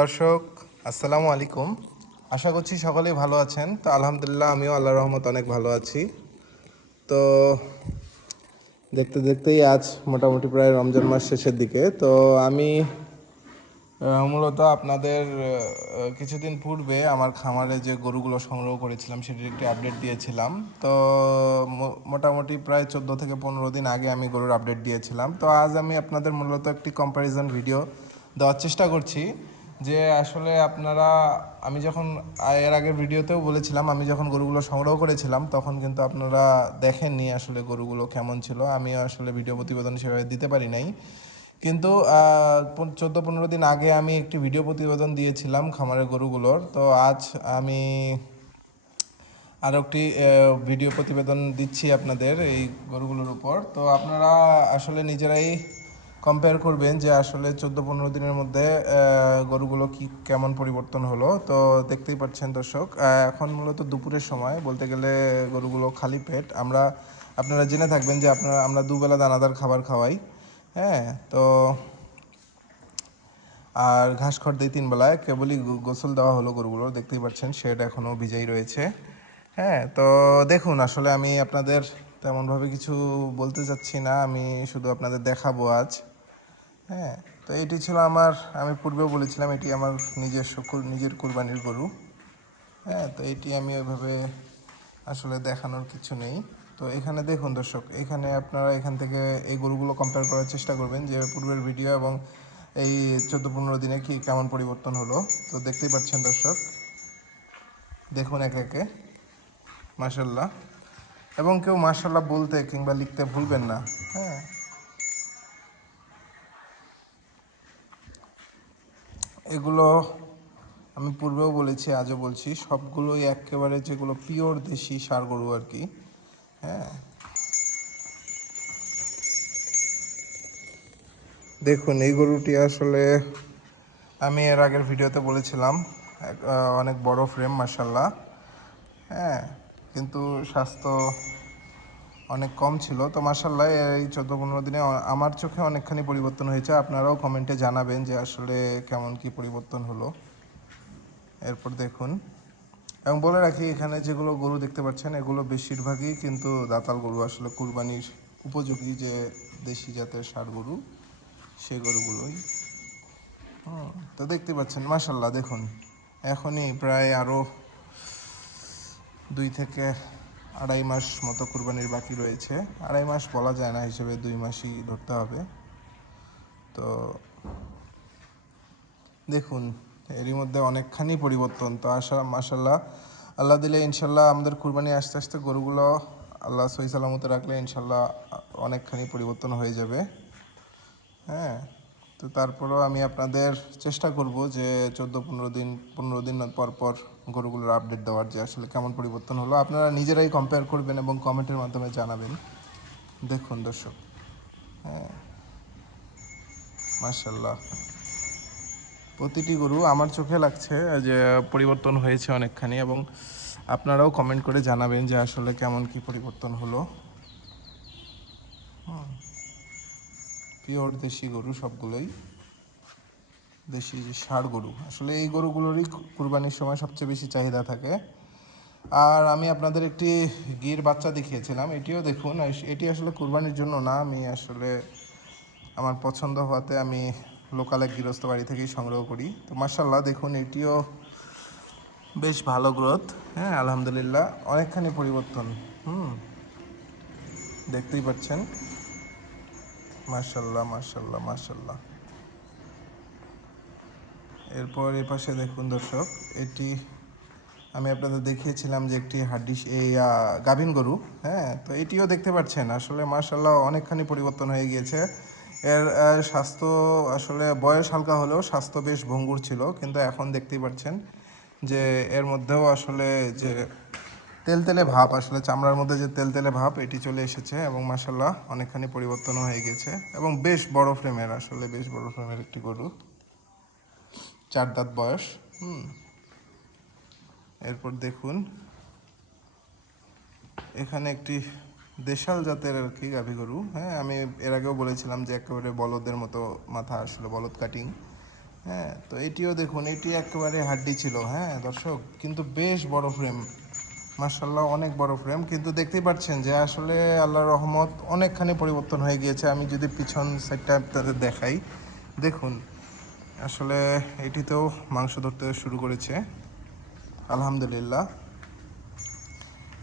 দর্শক, আসসালামু আলাইকুম। আশা করছি সকলেই ভালো আছেন। তো আলহামদুলিল্লাহ আমিও আল্লাহর রহমতে অনেক ভালো আছি। তো দেখতে দেখতেই আজ মোটামুটি প্রায় রমজান মাস শেষের দিকে। তো আমি মূলত আপনাদের কিছুদিন পূর্বে আমার খামারে যে গরুগুলো সংগ্রহ করেছিলাম সেটির একটি আপডেট দিয়েছিলাম। তো মোটামুটি প্রায় 14 থেকে 15 দিন আগে আমি গরুর আপডেট দিয়েছিলাম। তো আজ আমি আপনাদের মূলত একটি কম্প্যারিজন ভিডিও দেওয়ার চেষ্টা করছি যে আসলে আপনারা, আমি যখন এর আগের ভিডিওতেও বলেছিলাম, আমি যখন গরুগুলো সংগ্রহ করেছিলাম তখন কিন্তু আপনারা দেখেননি আসলে গরুগুলো কেমন ছিল। আমি আসলে ভিডিও প্রতিবেদন সেভাবে দিতে পারি নাই, কিন্তু 14-15 দিন আগে আমি একটি ভিডিও প্রতিবেদন দিয়েছিলাম খামারের গরুগুলোর। তো আজ আমি আরও একটি ভিডিও প্রতিবেদন দিচ্ছি আপনাদের এই গরুগুলোর উপর। তো আপনারা আসলে নিজেরাই কম্পেয়ার করবেন যে আসলে 14-15 দিনের মধ্যে গরুগুলো কেমন পরিবর্তন হলো। তো দেখতেই পাচ্ছেন দর্শক, এখন মূলত দুপুরের সময়, বলতে গেলে গরুগুলো খালি পেট। আপনারা জেনে থাকবেন যে আমরা দুবেলা দানাদার খাবার খাওয়াই। হ্যাঁ, তো আর ঘাস খড় দিই 3 বেলায়। কেবলই গোসল দেওয়া হলো গরুগুলো, দেখতেই পাচ্ছেন শেড এখনও ভিজাই রয়েছে। হ্যাঁ, তো দেখুন আসলে আমি আপনাদের তেমনভাবে কিছু বলতে চাচ্ছি না, আমি শুধু আপনাদের দেখাবো আজ। হ্যাঁ, তো এটি ছিল আমি পূর্বেও বলেছিলাম এটি আমার নিজের কুরবানির গরু। হ্যাঁ, তো এটি আমি ওইভাবে আসলে দেখানোর কিছু নেই। তো এখানে দেখুন দর্শক, এখানে আপনারা এখান থেকে এই গরুগুলো কম্পেয়ার করার চেষ্টা করবেন যে পূর্বের ভিডিও এবং এই 14-15 দিনে কেমন পরিবর্তন হলো। তো দেখতেই পাচ্ছেন দর্শক, দেখুন একে একে মাশাল্লাহ। এবং কেউ মাশাল্লাহ বলতে কিংবা লিখতে ভুলবেন না। হ্যাঁ, এগুলো আমি পূর্বেও বলেছি, আজও বলছি, সবগুলোই একেবারে যেগুলো পিওর দেশি ষাঁড় গরু আর কি। হ্যাঁ, দেখুন এই গরুটি আসলে আমি এর আগের ভিডিওতে বলেছিলাম অনেক বড় ফ্রেম মাশাল্লাহ। হ্যাঁ, কিন্তু স্বাস্থ্য অনেক কম ছিল। তো মাশাল্লাহ এই 14-15 দিনে আমার চোখে অনেকখানি পরিবর্তন হয়েছে। আপনারাও কমেন্টে জানাবেন যে আসলে কেমন কি পরিবর্তন হলো। এরপর দেখুন, এবং বলে রাখি এখানে যেগুলো গরু দেখতে পাচ্ছেন এগুলো বেশিরভাগই কিন্তু দাতাল গরু, আসলে কুরবানির উপযোগী যে দেশি জাতের ষাঁড় গরু, সেই গরুগুলোই। তো দেখতে পাচ্ছেন মাশাল্লাহ, দেখুন এখনই প্রায় আরও 2 থেকে আড়াই মাস মতো কুরবানির বাকি রয়েছে। আড়াই মাস বলা যায় না, হিসেবে 2 মাসই ধরতে হবে। তো দেখুন এরই মধ্যে অনেকখানি পরিবর্তন। তো মাশাল্লাহ, আল্লাহ দিলে ইনশাল্লাহ আমাদের কুরবানি আস্তে আস্তে গরুগুলো আল্লাহ সহি সালামতে রাখলে ইনশাল্লাহ অনেকখানি পরিবর্তন হয়ে যাবে। হ্যাঁ, তো তারপরেও আমি আপনাদের চেষ্টা করব যে 15 দিন পর পর গরুগুলোর আপডেট দেওয়ার, যে আসলে কেমন পরিবর্তন হলো। আপনারা নিজেরাই কম্পেয়ার করবেন এবং কমেন্টের মাধ্যমে জানাবেন। দেখুন দর্শক, হ্যাঁ মাশাল্লাহ, প্রতিটি গরু আমার চোখে লাগছে যে পরিবর্তন হয়েছে অনেকখানি, এবং আপনারাও কমেন্ট করে জানাবেন যে আসলে কেমন কি পরিবর্তন হলো। পিওর দেশি গরু সবগুলোই, দেশি যে ষাঁড় গরু, আসলে এই গরুগুলোরই কুরবানির সময় সবচেয়ে বেশি চাহিদা থাকে। আর আমি আপনাদের একটি গির বাচ্চা দেখিয়েছিলাম, এটিও দেখুন। এটি আসলে কুরবানির জন্য না, আমি আসলে আমার পছন্দ হওয়াতে আমি লোকাল এক গৃহস্থ বাড়ি থেকেই সংগ্রহ করি। তো মাশাল্লাহ দেখুন এটিও বেশ ভালো গ্রোথ। হ্যাঁ আলহামদুলিল্লাহ, অনেকখানি পরিবর্তন। দেখতেই পাচ্ছেন মাশাল্লাহ মাশাল্লাহ মাশাল্লাহ। এরপর এ পাশে দেখুন দর্শক, এটি আমি আপনাদের দেখিয়েছিলাম যে একটি গাভীন গরু। হ্যাঁ, তো এটিও দেখতে পাচ্ছেন আসলে মাশাল্লাহ অনেকখানি পরিবর্তন হয়ে গিয়েছে। এর স্বাস্থ্য, আসলে বয়স হালকা হলেও স্বাস্থ্য বেশ ভঙ্গুর ছিল, কিন্তু এখন দেখতেই পাচ্ছেন যে এর মধ্যেও আসলে যে তেলতেলে ভাব, আসলে চামড়ার মধ্যে যে তেলতেলে ভাব এটি চলে এসেছে, এবং মাশাল্লাহ অনেকখানি পরিবর্তনও হয়ে গেছে, এবং বেশ বড় ফ্রেমের, আসলে বেশ বড় ফ্রেমের একটি গরু, 4 দাঁত বয়স। এরপর দেখুন এখানে একটি দেশাল জাতের আর কি গাভী গরু। হ্যাঁ, আমি এর আগেও বলেছিলাম যে একেবারে বলদের মতো মাথা, আসলে বলদ কাটিং। হ্যাঁ, তো এটিও দেখুন, এটি একেবারে হাড্ডি ছিল। হ্যাঁ দর্শক, কিন্তু বেশ বড় ফ্রেম, মার্শাল্লাহ অনেক বড় ফ্রেম। কিন্তু দেখতেই পাচ্ছেন যে আসলে আল্লাহর রহমত অনেকখানি পরিবর্তন হয়ে গিয়েছে। আমি যদি পিছন সাইডটা আপনাদের দেখাই, দেখুন আসলে এটিতেও মাংস ধরতে শুরু করেছে আলহামদুলিল্লাহ।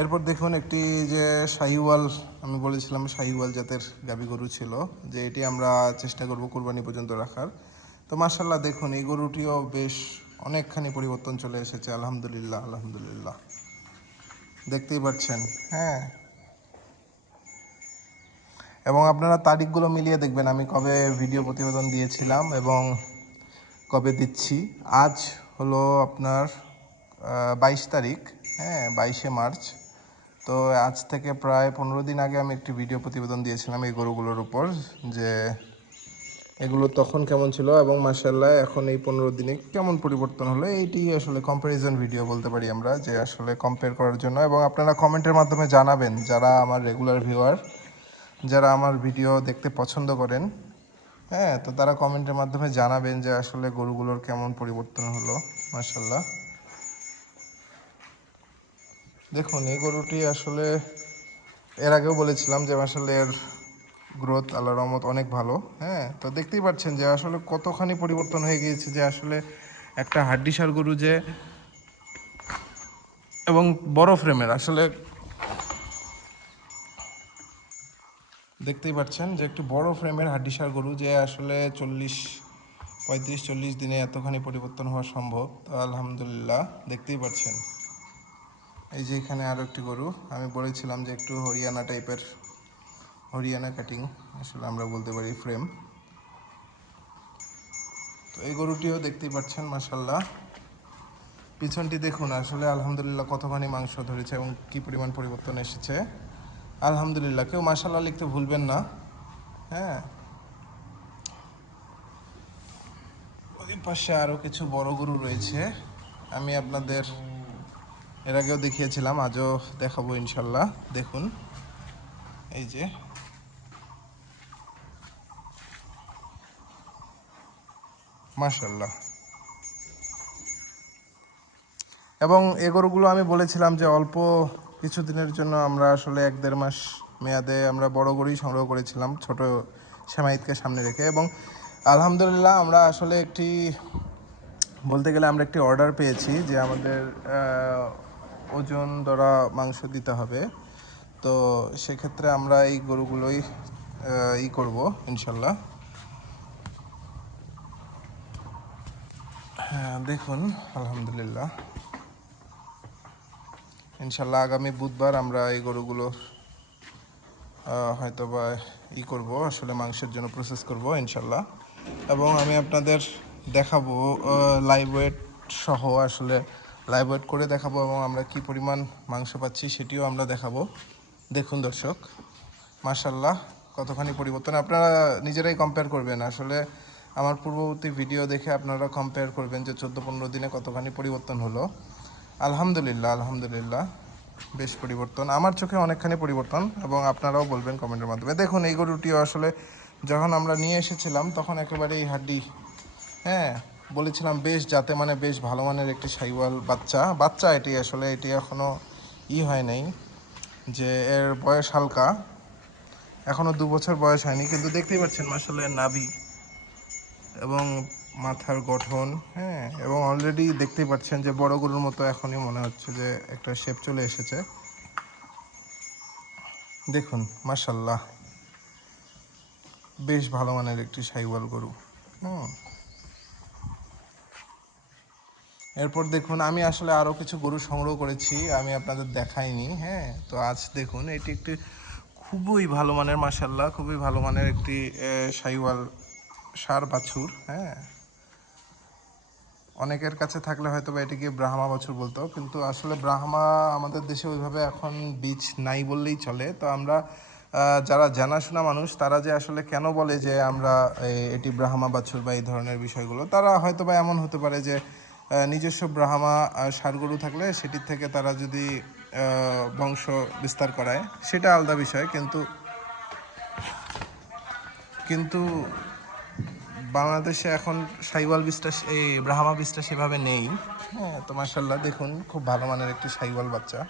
এরপর দেখুন একটি যে শাহিওয়াল, আমি বলেছিলাম শাহিওয়াল জাতের গাভী গরু ছিল, যে এটি আমরা চেষ্টা করব কুরবানি পর্যন্ত রাখার। তো মার্শাল্লাহ দেখুন এই গরুটিও বেশ অনেকখানি পরিবর্তন চলে এসেছে আলহামদুলিল্লাহ আলহামদুলিল্লাহ, দেখতেই পাচ্ছেন। হ্যাঁ, এবং আপনারা তারিখগুলো মিলিয়ে দেখবেন আমি কবে ভিডিও প্রতিবেদন দিয়েছিলাম এবং কবে দিচ্ছি। আজ হলো আপনার 22 তারিখ, হ্যাঁ 22শে মার্চ। তো আজ থেকে প্রায় 15 দিন আগে আমি একটি ভিডিও প্রতিবেদন দিয়েছিলাম এই গরুগুলোর উপর, যে এগুলো তখন কেমন ছিল এবং মার্শাল্লাহ এখন এই 15 দিনে কেমন পরিবর্তন হলো। এইটি আসলে কম্প্যারিজন ভিডিও বলতে পারি আমরা, যে আসলে কম্পেয়ার করার জন্য। এবং আপনারা কমেন্টের মাধ্যমে জানাবেন, যারা আমার রেগুলার ভিউয়ার, যারা আমার ভিডিও দেখতে পছন্দ করেন, হ্যাঁ তো তারা কমেন্টের মাধ্যমে জানাবেন যে আসলে গরুগুলোর কেমন পরিবর্তন হলো। মার্শাল্লাহ দেখুন এই গরুটি আসলে এর আগেও বলেছিলাম যে আসলে এর গ্রোথ আল্লাহর রহমত অনেক ভালো। হ্যাঁ, তো দেখতেই পাচ্ছেন যে আসলে কতখানি পরিবর্তন হয়ে গিয়েছে, যে আসলে একটা হাড্ডিসার গরু যে, এবং বড় ফ্রেমের, আসলে দেখতেই পাচ্ছেন যে একটি বড় ফ্রেমের হাড্ডিসার গরু যে আসলে 35-40 দিনে এতখানি পরিবর্তন হওয়া সম্ভব। তো আলহামদুলিল্লাহ দেখতেই পাচ্ছেন। এই যে এখানে আরও একটি গরু, আমি বলেছিলাম যে একটু হরিয়ানা টাইপের, হরিয়ানা কাটিং আসলে আমরা বলতে পারি ফ্রেম। তো এই গরুটিও দেখতেই পাচ্ছেন মাশাল্লাহ। পিছনটি দেখুন আসলে আলহামদুলিল্লাহ কতখানি মাংস ধরেছে এবং কি পরিমাণ পরিবর্তন এসেছে আলহামদুলিল্লাহ। কেউ মাশাল্লাহ লিখতে ভুলবেন না। হ্যাঁ, ওই পাশে আরও কিছু বড় গরু রয়েছে, আমি আপনাদের এর আগেও দেখিয়েছিলাম, আজও দেখাবো ইনশাল্লাহ। দেখুন এই যে মাশাল্লাহ। এবং এ গরুগুলো আমি বলেছিলাম যে অল্প কিছু দিনের জন্য আমরা আসলে 1-1.5 মাস মেয়াদে আমরা বড় গরুই সংগ্রহ করেছিলাম, ছোট সেমাইদকে সামনে রেখে। এবং আলহামদুলিল্লাহ আমরা আসলে একটি, বলতে গেলে আমরা একটি অর্ডার পেয়েছি যে আমাদের ওজন ধরা মাংস দিতে হবে। তো সেক্ষেত্রে আমরা এই গরুগুলোই করব ইনশাল্লাহ। হ্যাঁ দেখুন আলহামদুলিল্লাহ, ইনশাল্লাহ আগামী বুধবার আমরা এই গরুগুলো হয়তো বা করব, আসলে মাংসের জন্য প্রসেস করব ইনশাল্লাহ। এবং আমি আপনাদের দেখাবো লাইভ ওয়েট সহ, আসলে লাইভ ওয়েট করে দেখাবো এবং আমরা কি পরিমাণ মাংস পাচ্ছি সেটিও আমরা দেখাবো। দেখুন দর্শক মাশাল্লাহ কতখানি পরিবর্তন, আপনারা নিজেরাই কম্পেয়ার করবেন। আসলে আমার পূর্ববর্তী ভিডিও দেখে আপনারা কম্পেয়ার করবেন যে 14-15 দিনে কতখানি পরিবর্তন হলো। আলহামদুলিল্লাহ আলহামদুলিল্লাহ বেশ পরিবর্তন, আমার চোখে অনেকখানি পরিবর্তন, এবং আপনারাও বলবেন কমেন্টের মাধ্যমে। দেখুন এই গরুটিও আসলে যখন আমরা নিয়ে এসেছিলাম তখন একেবারেই হাড্ডি, হ্যাঁ বলেছিলাম বেশ যাতে মানে বেশ ভালো মানের একটি শাহিওয়াল বাচ্চা এটি আসলে, এটি এখনও হয় নাই, যে এর বয়স হালকা, এখনও 2 বছর বয়স হয়নি। কিন্তু দেখতেই পাচ্ছেন মাশাআল্লাহ এর নাভি এবং মাথার গঠন, হ্যাঁ এবং অলরেডি দেখতেই পাচ্ছেন যে বড় গরুর মতো এখনই মনে হচ্ছে যে একটা শেপ চলে এসেছে। দেখুন মাশাআল্লাহ বেশ ভালো মানের একটি শাহিওয়াল গরু। এরপর দেখুন আমি আসলে আরও কিছু গরু সংগ্রহ করেছি, আমি আপনাদের দেখাইনি। হ্যাঁ, তো আজ দেখুন এটি একটি খুবই ভালো মানের, মাশাআল্লাহ খুবই ভালো মানের একটি শাহিওয়াল ষাঁড় বাছুর। হ্যাঁ, অনেকের কাছে থাকলে হয়তো বা এটিকে ব্রাহ্মা বাছুর বলতো, কিন্তু আসলে ব্রাহ্মা আমাদের দেশে ওইভাবে এখন বীজ নাই বললেই চলে। তো আমরা যারা জানাশোনা মানুষ তারা যে আসলে কেন বলে যে আমরা এটি ব্রাহ্মা বাছুর বা এই ধরনের বিষয়গুলো, তারা হয়তো বা এমন হতে পারে যে নিজস্ব ব্রাহ্মা ষাঁড় গরু থাকলে সেটির থেকে তারা যদি বংশ বিস্তার করায় সেটা আলাদা বিষয়। কিন্তু কিন্তু বাংলাদেশে এখন শাহিওয়াল বীজটা এই ব্রাহ্মা বীজটা সেভাবে নেই। হ্যাঁ, তো মাশাআল্লাহ দেখুন খুব ভালো মানের একটি শাহিওয়াল বাচ্চা,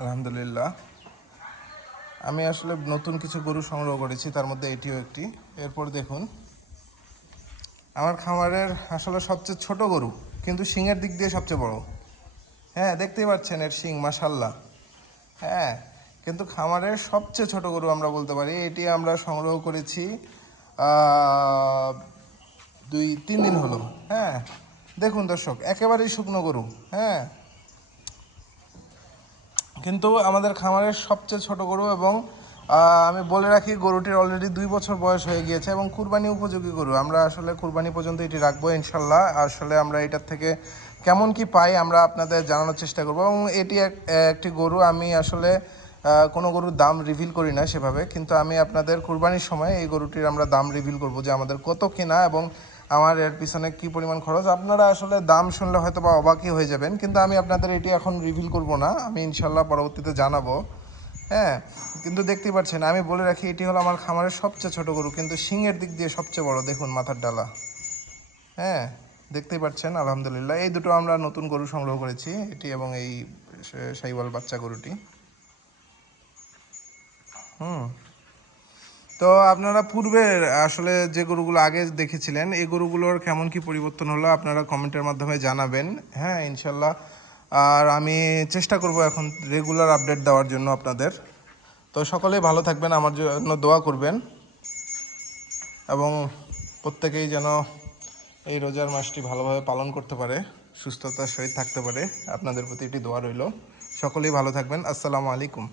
আলহামদুলিল্লাহ। আমি আসলে নতুন কিছু গরু সংগ্রহ করেছি, তার মধ্যে এটিও একটি। এরপর দেখুন আমার খামারের আসলে সবচেয়ে ছোট গরু, কিন্তু শিংয়ের দিক দিয়ে সবচেয়ে বড়। হ্যাঁ, দেখতেই পাচ্ছেন এর শিং মাশাআল্লাহ। হ্যাঁ, কিন্তু খামারের সবচেয়ে ছোট গরু আমরা বলতে পারি। এটি আমরা সংগ্রহ করেছি 2-3 দিন হলো। হ্যাঁ, দেখুন দর্শক, একেবারেই শুকনো গরু। হ্যাঁ, কিন্তু আমাদের খামারের সবচেয়ে ছোট গরু, এবং আমি বলে রাখি গরুটির অলরেডি 2 বছর বয়স হয়ে গিয়েছে এবং কুরবানি উপযোগী গরু। আমরা আসলে কুরবানি পর্যন্ত এটি রাখবো ইনশাল্লাহ। আসলে আমরা এটার থেকে কেমন কি পাই আমরা আপনাদের জানানোর চেষ্টা করবো, এবং এটি একটি গরু। আমি আসলে কোনো গরুর দাম রিভিল করি না সেভাবে, কিন্তু আমি আপনাদের কুরবানির সময় এই গরুটির আমরা দাম রিভিল করবো যে আমাদের কত কেনা এবং আমার এর পিছনে কী পরিমাণ খরচ। আপনারা আসলে দাম শুনলে হয়তো বা অবাকই হয়ে যাবেন, কিন্তু আমি আপনাদের এটি এখন রিভিল করব না, আমি ইনশাল্লাহ পরবর্তীতে জানাবো। হ্যাঁ, কিন্তু দেখতেই পাচ্ছেন, আমি বলে রাখি এটি হলো আমার খামারের সবচেয়ে ছোট গরু, কিন্তু শিংয়ের দিক দিয়ে সবচেয়ে বড়। দেখুন মাথার ডালা। হ্যাঁ, দেখতেই পাচ্ছেন আলহামদুলিল্লাহ। এই দুটো আমরা নতুন গরু সংগ্রহ করেছি, এটি এবং এই শাহিওয়াল বাচ্চা গরুটি। হুম, তো আপনারা পূর্বের আসলে যে গরুগুলো আগে দেখেছিলেন, এই গরুগুলোর কেমন কি পরিবর্তন হলো আপনারা কমেন্টের মাধ্যমে জানাবেন। হ্যাঁ, ইনশাল্লাহ। আর আমি চেষ্টা করব এখন রেগুলার আপডেট দেওয়ার জন্য আপনাদের। তো সকলেই ভালো থাকবেন, আমার জন্য দোয়া করবেন, এবং প্রত্যেকেই যেন এই রোজার মাসটি ভালোভাবে পালন করতে পারে, সুস্থতার সহিত থাকতে পারে। আপনাদের প্রতি এটি দোয়া রইল। সকলেই ভালো থাকবেন। আসসালামু আলাইকুম।